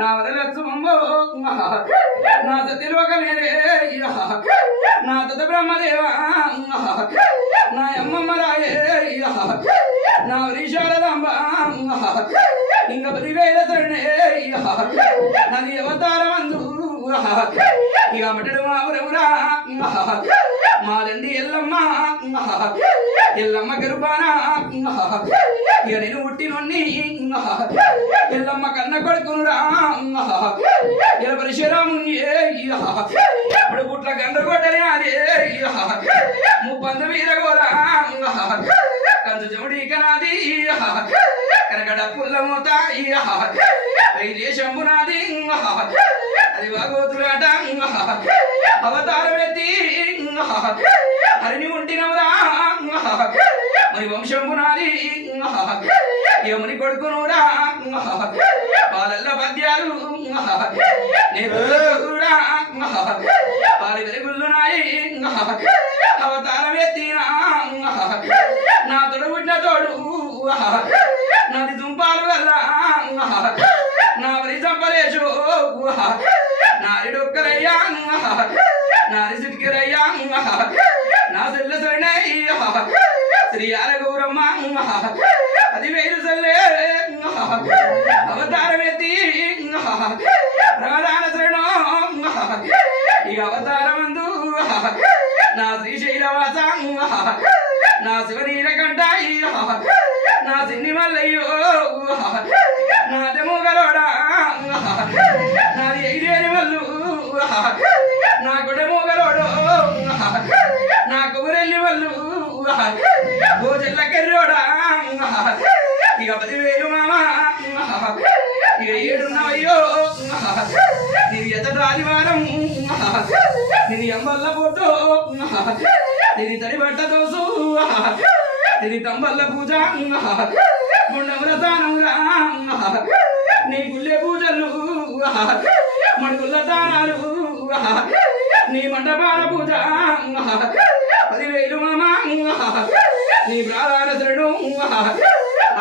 నా వదలచ్చమ్మ నా తెలివకమేరే నా తద బ్రహ్మదేవా నా అమ్మమ్మ రాయే నా వరీశారదాంబ ఇంక 10,000 శరణే నది అవతారమందు ఇక మటడు మా ఊరవురా మాదండి ఎల్లమ్మ ఎల్లమ్మ గరుబానా ఇక నేను పుట్టినొన్ని ఎల్లమ్మ కన్న కొడుకునురా ఇలా పరిశురాముని ఇప్పుడు పుట్ల గండ్రగొడ్డని అదే ముప్పంద వీరగోరా కంచు చెముడి కనాది కనకడ పుల్ల మూత శంభునాది అది వాగోతులాట అవతారం ఎత్తి హరిని ఉంటినవరా మరి వంశంబునాది యముని కొడుకునురా పాలల్ల పద్యాలు నేరురా పాలి వెలుగుళ్ళు నాయి అవతారం ఎత్తినా నా తొడబుట్టిన తోడు నాది దుంపాలు వల్ల నా వరి చంపలేచు నారిడొక్కరయ్యా నారి సిటికరయ్యా నా సెల్ల సరైనయ్యా శ్రీయాల గౌరమ్మ 10,000 సల్లే అవతారం ఎత్తి ప్రధాన శరణో ఇక అవతారమందు నా శ్రీశైలవాస నా శివనీలకంఠ నా సిన్ని మల్లయ్యో నా దెమోగలోడా నాది 5 వల్లు నా కొడమోగలోడు నా కొబరెల్లి వల్లు భోజల్ల కర్రోడా ఇక 10,000 మామా ఇక 7 నీది ఎతడు ఆదివారం నీది అంబల్ల పోతో నీది తడి బట్ట దోసు నీది తంబల్ల పూజ గుండముల దానమురా నీ గుళ్ళె పూజలు మడుగుల దానాలు నీ మండపాల పూజ 10,000 మామా నీ ప్రాధాన శరణు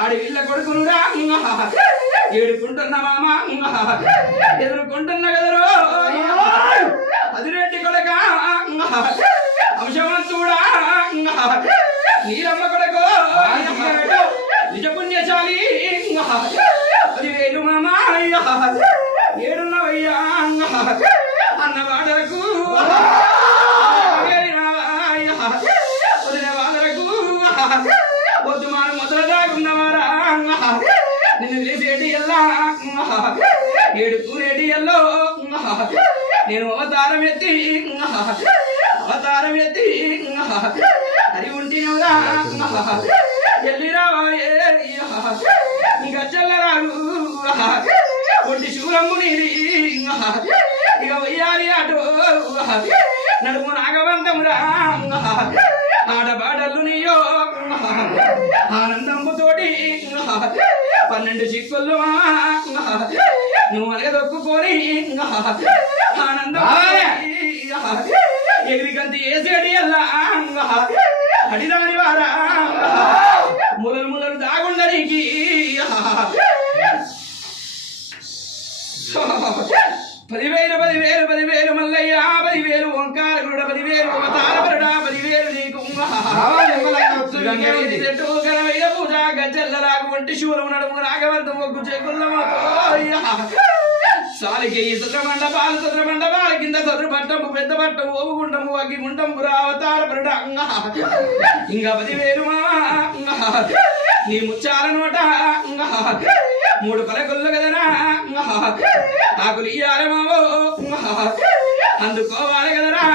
ఆడి వీళ్ళ కొడుకునురా ఏడుకుంటున్న మామ ఎదుర్కొంటున్న కదరో 10 కొడక అంశవంతుడా నీలమ్మ కొడకో నిజ పుణ్యశాలి 10,000 మామ 7 అన్నవాడలకు వదిన వాదరకు పొద్దు మాను మొదల దాగున్నవారా నిన్ను తెలిసేటి ఎల్లా 7 కూరేటి ఎల్లో నేను అవతారం ఎత్తి హరి ఉంటినవరా ఎల్లి రావాయే ఇంకా చెల్లరాడు ఒంటి శూరమ్ము నీరి ఇక వయ్యాలి అటో నడుము నాగవంతమురా ఆడబాడలు నీయో ఆనందంతోటి 12 చిక్కులు నువ్వు అనగదొక్కుకొని ఆనందం ఎగిరికంతి వేసేటి అల్లా అడిదాని వారా ములలు దాగుండనికి 10,000 మల్లయ్య 10,000 ఓంకార గురుడ 10,000 అవతార బరుడ 10,000 నీకు చెట్టు కనవైన పూజ గజ్జల్లరాగు వంటి శూరం నడుము రాగవంతం ఒగ్గు చెక్కుల్లమతో సాలికి సద్రమండపాల కింద సదురు పట్టము పెద్ద పట్టము ఓగుండము అగ్గి గుండము అవతార బరుడ ఇంకా 10,000 నీ ముచ్చాల నోట 3 పలకుల్లో కదరా ఆకులు ఇయ్యాలి మావో అందుకోవాలి కదరా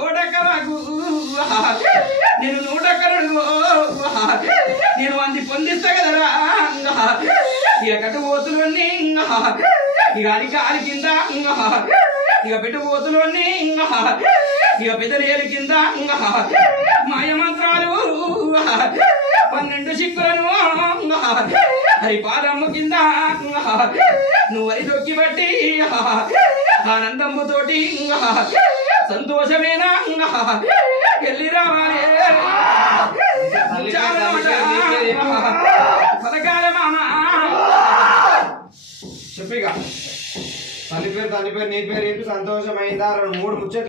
కోటక్కలకు నేను 100 నేను అంది పొందిస్తా కదరా ఇక కట్టుబోతులు అన్నీ ఇక అరికాలి కింద ఇక పెట్టుబోతులు అన్నీ ఇక పెద్దలేలు కింద మాయమంత్రాలు 12 చిక్కులను హరిపాదమ్మ కింద నువ్వు వరి దొక్కి బట్టి ఆనందమ్ముతోటి సంతోషమేనా వెళ్ళి రావాలి పథకాల మామ చెప్పిగా తల్లి పేరు నీ పేరు ఏంటి సంతోషమైందా? 2 3 ముచ్చట్లు